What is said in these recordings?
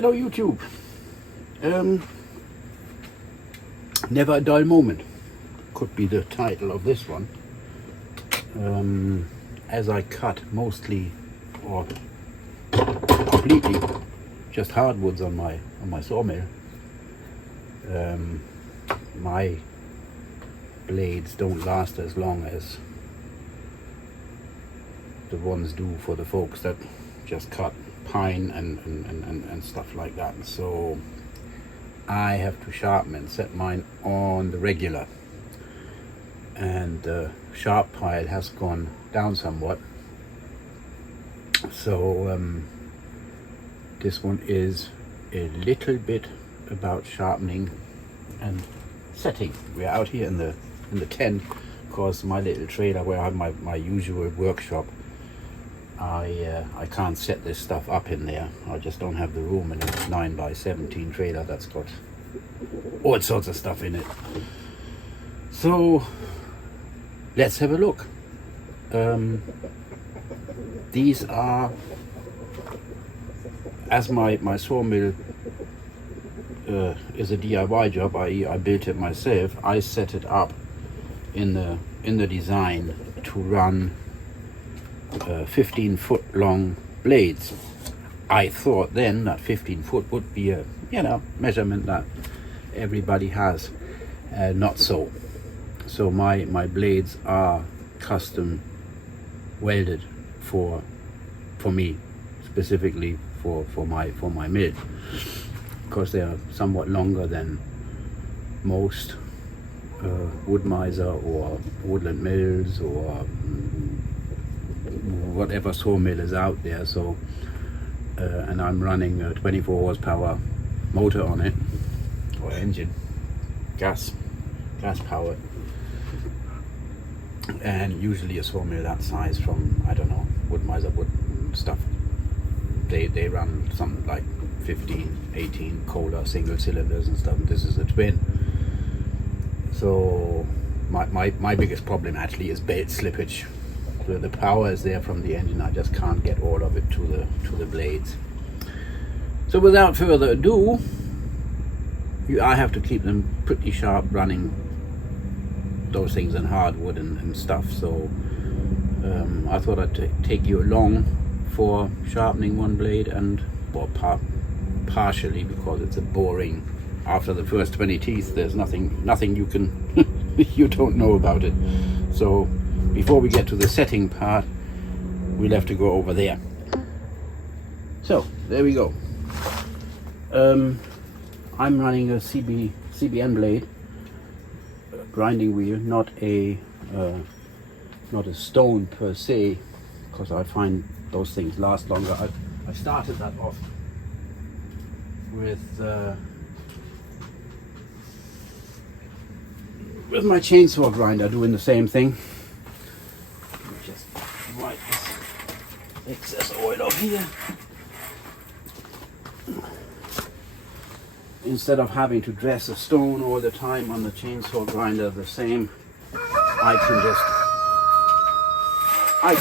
Hello YouTube. Never a dull moment could be the title of this one. As I cut mostly or completely just hardwoods on my sawmill, my blades don't last as long as the ones do for the folks that just cut pine and stuff like that. So I have to sharpen and set mine on the regular, and the sharp pile has gone down somewhat. So this one is a little bit about sharpening and setting. We're out here in the tent, because my little trailer where I have my usual workshop, I can't set this stuff up in there. I just don't have the room in a 9x17 trailer that's got all sorts of stuff in it. So let's have a look. These are, as my sawmill is a DIY job, I built it myself. I set it up in the design to run 15-foot long blades. I thought then that 15 foot would be a measurement that everybody has. Not so. So my blades are custom welded for me, specifically for my mill, because they are somewhat longer than most wood miser or woodland mills or whatever sawmill is out there. So and I'm running a 24 horsepower motor on it, or engine, gas powered. And usually a sawmill that size, from I don't know, wood miser wood stuff, they run something like 15, 18 Kohler single cylinders and stuff. And this is a twin. So my biggest problem actually is belt slippage. The power is there from the engine, I just can't get all of it to the blades. So without further ado, I have to keep them pretty sharp running those things in hardwood and stuff. So I thought I'd take you along for sharpening one blade, and partially because it's a boring, after the first 20 teeth there's nothing you can you don't know about it. So before we get to the setting part, we'll have to go over there. So there we go. I'm running a CBCBN blade, grinding wheel, not a stone per se, because I find those things last longer. I started that off with my chainsaw grinder, doing the same thing. Just wipe this excess oil off here. Instead of having to dress a stone all the time on the chainsaw grinder, the same, I can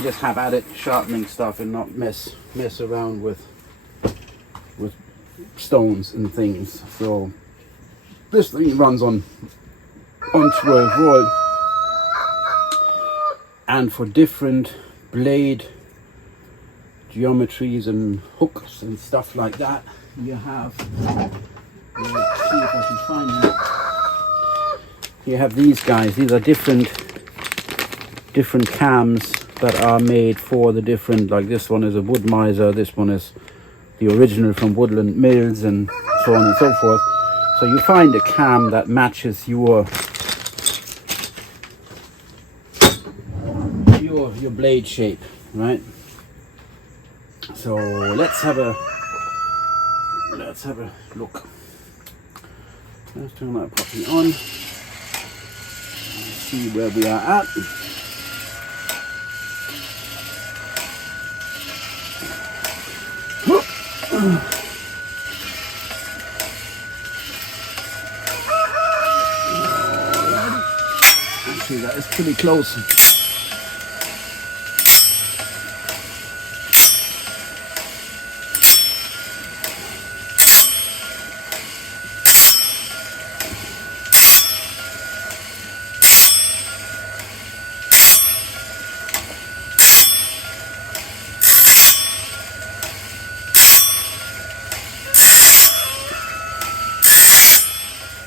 just have at it sharpening stuff and not mess around with stones and things. So this thing runs on 12 volt, and for different blade geometries and hooks and stuff like that, you have, let's see if I can find them. You have these guys. These are different cams that are made for the different, like this one is a wood miser, this one is the original from woodland mills, and so on and so forth. So you find a cam that matches your blade shape, right? So let's have a look. Let's turn that puppy on and see where we are at. See, that is pretty close.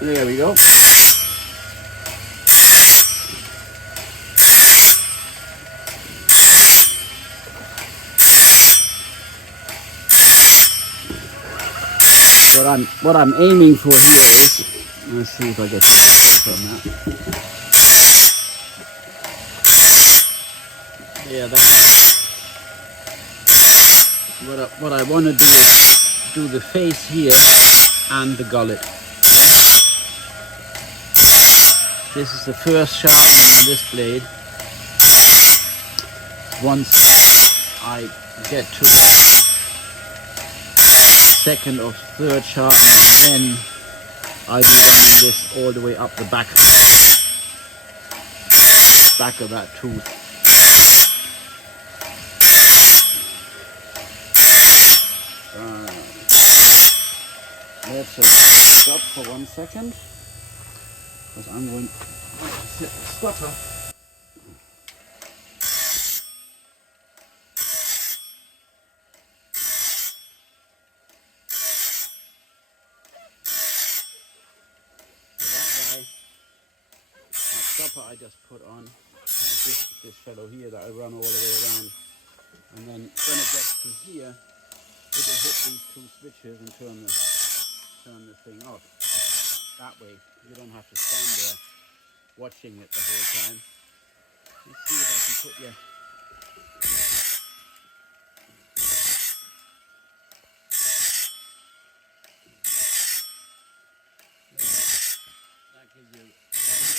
There we go. What I'm aiming for here is, let's see if I get from that. Yeah, that's what I want to do is do the face here and the gullet. This is the first sharpening on this blade. Once I get to the second or third sharpening, then I'll be running this all the way up the back of that tooth. Let's stop for 1 second, because I'm going to set the stopper. I just put on this fellow here that I run all the way around, and then when it gets to here, it will hit these two switches and turn the thing off. That way you don't have to stand there watching it the whole time. Let's see if I can put you. That gives you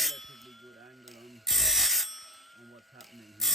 relatively good angle on what's happening here.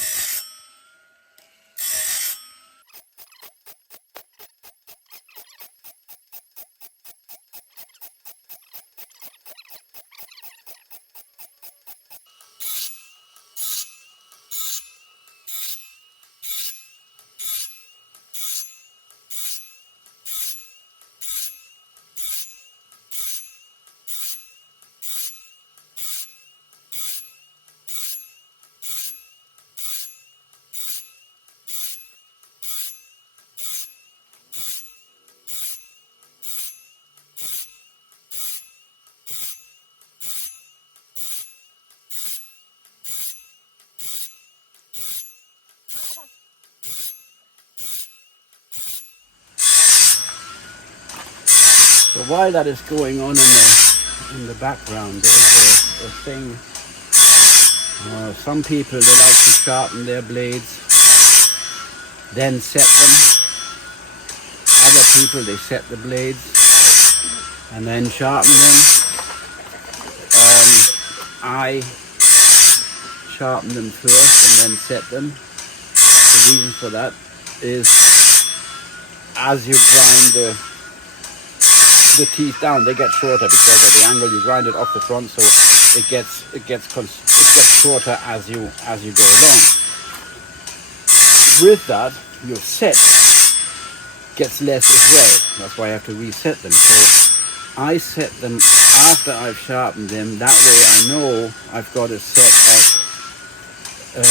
So while that is going on in the background, there is a thing. Some people, they like to sharpen their blades, then set them. Other people, they set the blades and then sharpen them. I sharpen them first and then set them. The reason for that is, as you grind the teeth down, they get shorter because of the angle you grind it off the front, so it gets shorter as you go along. With that, your set gets less as well. That's why I have to reset them. So I set them after I've sharpened them. That way I know I've got a set of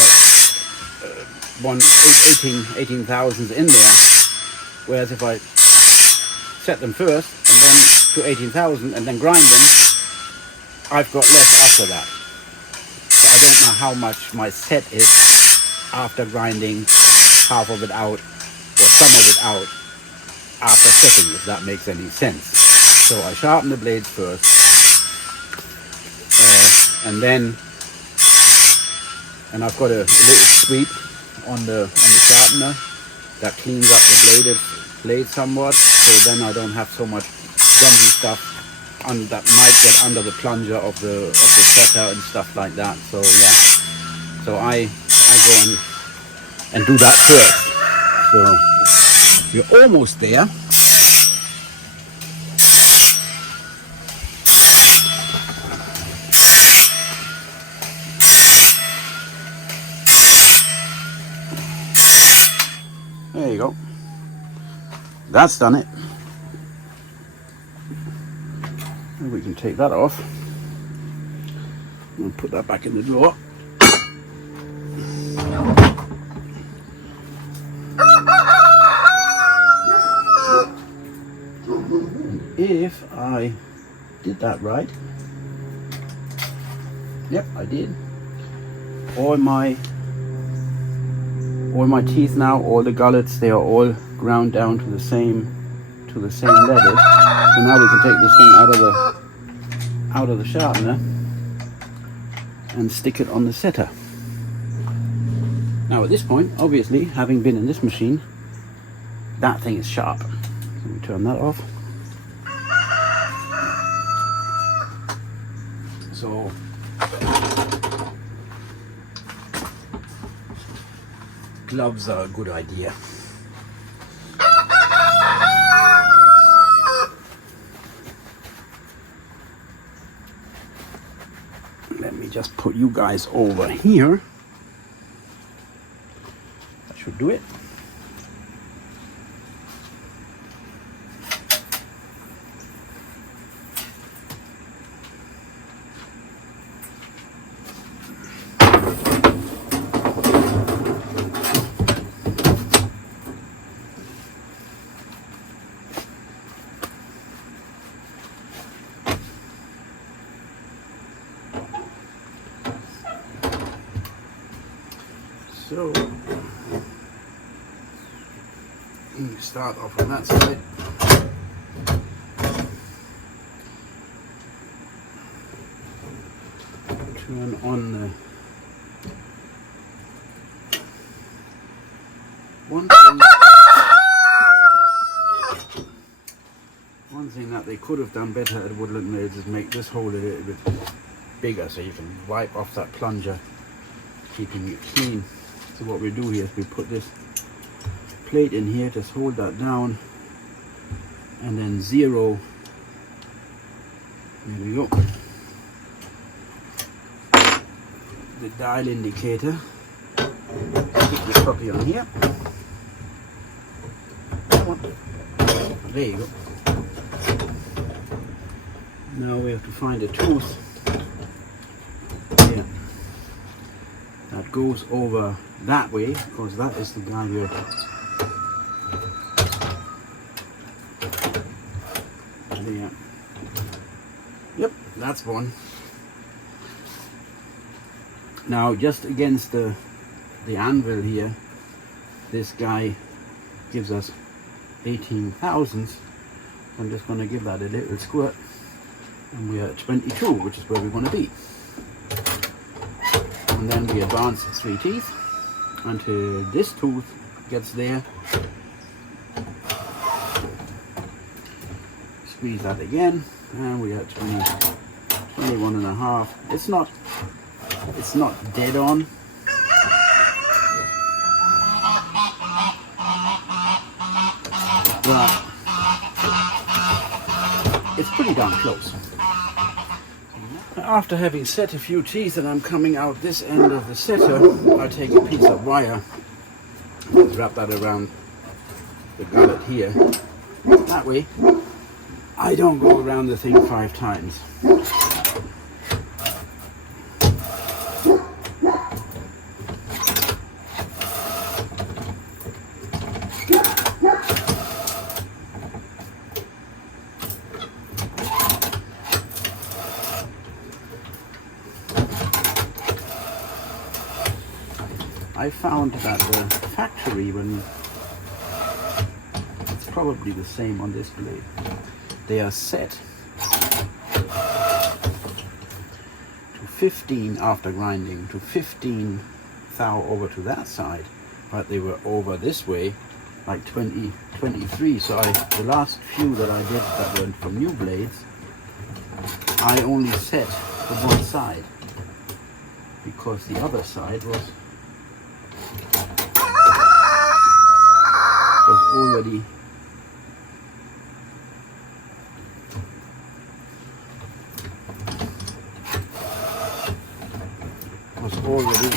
18 thousandths in there. Whereas if I set them first and then to 18,000 and then grind them, I've got less after that. So I don't know how much my set is after grinding half of it out or some of it out after setting, if that makes any sense. So I sharpen the blades first, and I've got a little sweep on the sharpener that cleans up the blade somewhat, so then I don't have so much grungy stuff that might get under the plunger of the setter and stuff like that. So yeah, so I go and do that first. So you're almost there. There you go. That's done it. And we can take that off and put that back in the drawer. And if I did that right. Yep, I did. All my teeth now, all the gullets, they are all ground down to the same level. So now we can take this thing out of the sharpener and stick it on the setter. Now at this point, obviously, having been in this machine, that thing is sharp. Let me turn that off. So gloves are a good idea. Let me just put you guys over here. That should do it. So, you start off on that side. Turn on the one thing that they could have done better at Woodland Mills is make this hole a little bit bigger so you can wipe off that plunger, keeping it clean. So what we do here is we put this plate in here, just hold that down, and then 0. There we go. The dial indicator. Stick this puppy on here. That one. There you go. Now we have to find a tooth. Yeah. That goes over that way, because that is the guy here. There. Yep, that's one. Now just against the anvil here, this guy gives us 18 thousandths. I'm just going to give that a little squirt, and we are at 22, which is where we want to be. And then we advance 3 teeth until this tooth gets there. Squeeze that again, and we are at 21 and a half. It's not dead on. But it's pretty darn close. After having set a few teeth and I'm coming out this end of the setter, I take a piece of wire, wrap that around the gullet here. That way, I don't go around the thing 5 times. I found that the factory, when it's probably the same on this blade, they are set to 15 after grinding, to 15 thou over to that side, but they were over this way like 20, 23. So the last few that I did that were from new blades, I only set for one side because the other side was already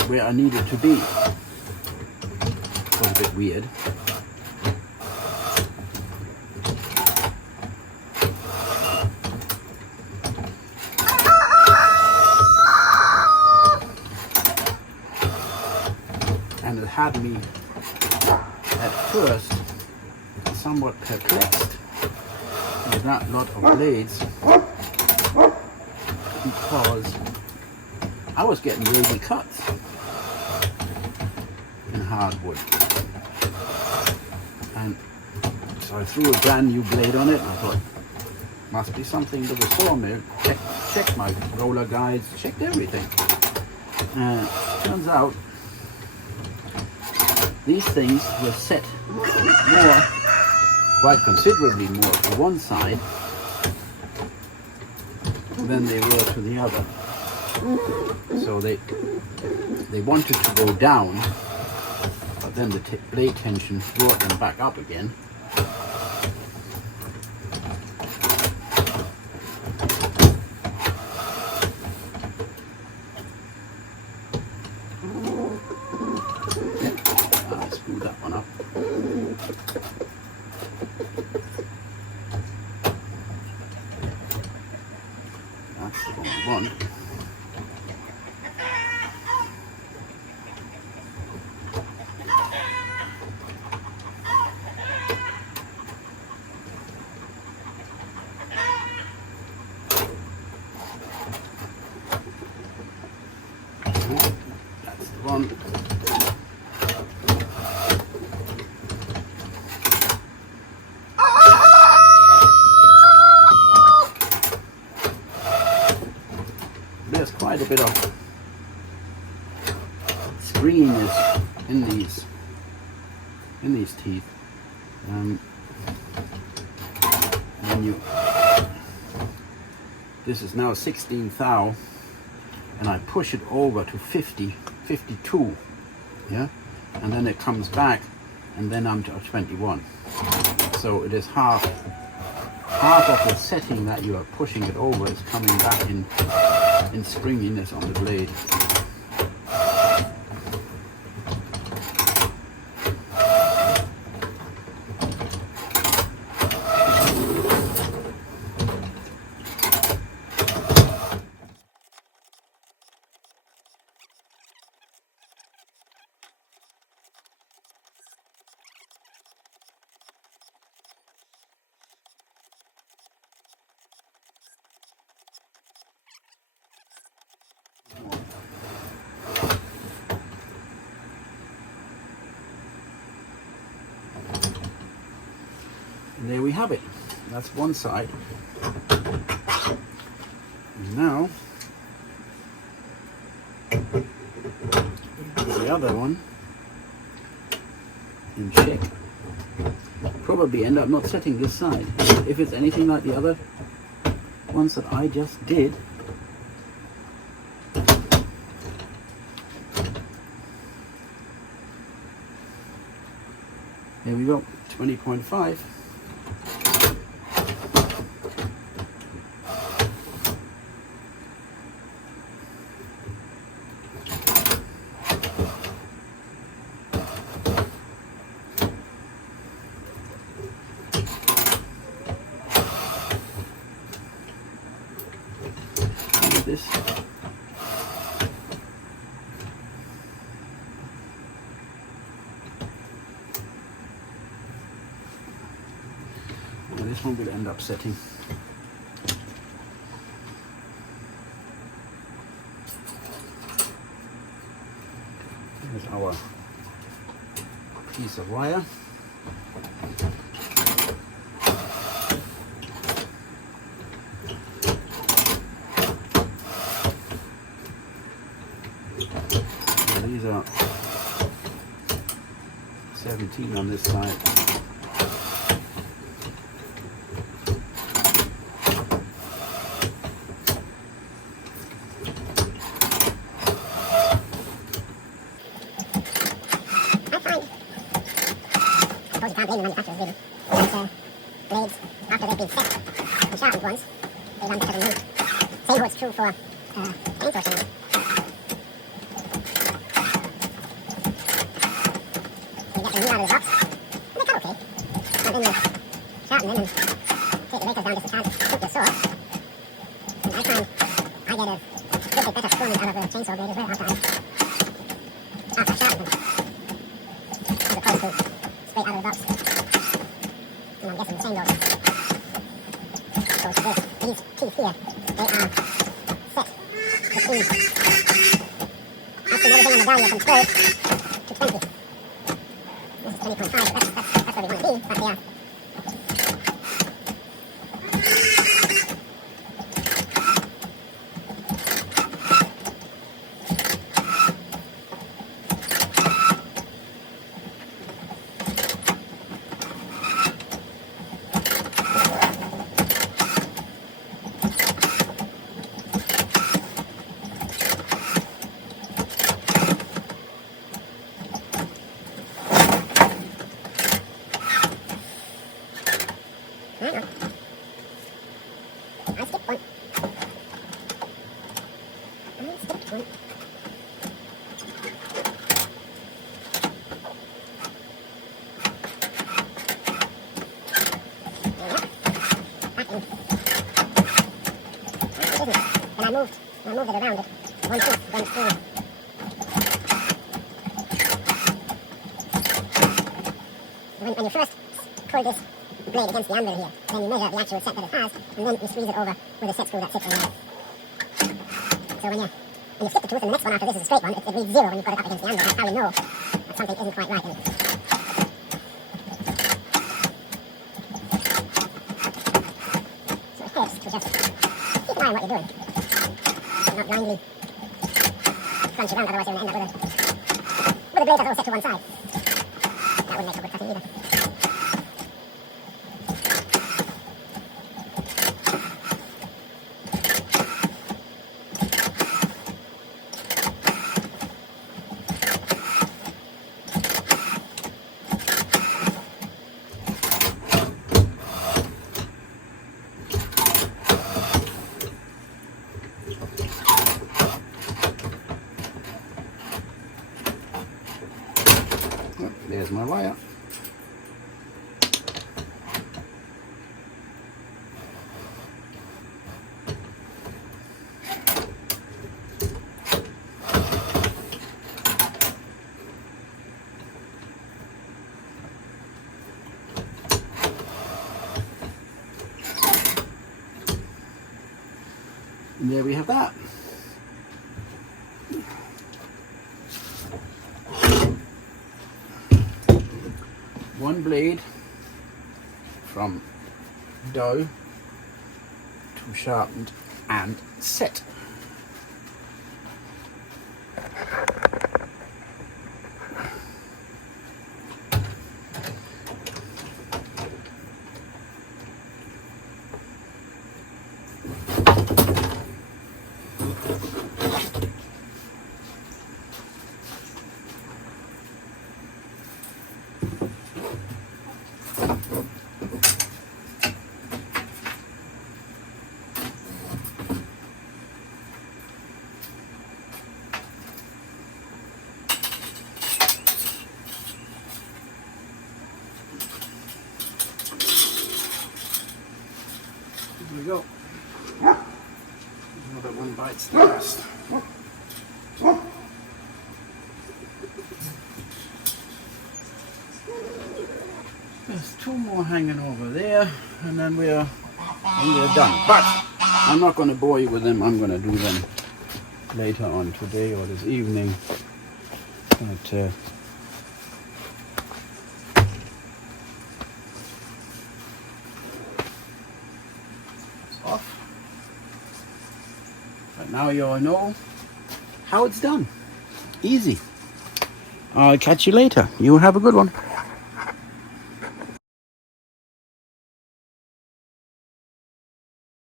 where I needed to be. It was a bit weird. And it had me at first somewhat perplexed with that lot of blades because I was getting really cuts in hardwood. And so I threw a brand new blade on it, and I thought, must be something to the sawmill. Checked my roller guides, checked everything. Turns out these things were set more, quite considerably more to one side than they were to the other. So they wanted to go down, but then the blade tension brought them back up again. I screwed that one up. That's the wrong one. That's the one. There's quite a bit of screenness in these teeth. This is now 16 thou, and I push it over to 50, 52, yeah, and then it comes back, and then I'm to 21. So it is half of the setting that you are pushing it over is coming back in springiness on the blade. And there we have it. That's one side. And now the other one and check. Probably end up not setting this side. If it's anything like the other ones that I just did, there we go, 20.5. This. And this one will end up setting. Here's our piece of wire. These are 17 on this side. I suppose you can't blame the manufacturers really. Because blades, after they've been set, the sharpened ones, they run better than new. Same holds true for chainsaw chains. You get the new out of the box, and they cut okay. And then you sharpen them and take the rakers down just a chance to shoot the saw. And I find I get a little bit better performance out of a chainsaw blade as well after I sharpen them. As opposed to straight out of the box. And I'm guessing the same goes. So it's this, these teeth here, they are set seen everything on the dial from 12 to 20. This is 20.5, but that's where we want to be, but yeah. I skipped one. And I moved it around it. 1/5 went through. When you first pull this blade against the anvil here, then you measure the actual set that it has, and then you squeeze it over with a set screw that sits in there. So when you skip the tooth, and the next one after this is a straight one, it reads 0 when you put it up against the anvil. That's how you know that something isn't quite right in it. So it helps to just keep an eye on what you're doing. Not blindly crunch around, otherwise you're going to end up with a blade that's all set to one side. That wouldn't make for good cutting either. There's my wire. And there we have that. One blade from dull to sharpened and set. Here we go. Another one bites the dust. There's two more hanging over there, and then we're done. But I'm not going to bore you with them. I'm going to do them later on today or this evening. But, off. But now you all know how it's done. Easy. I'll catch you later. You have a good one.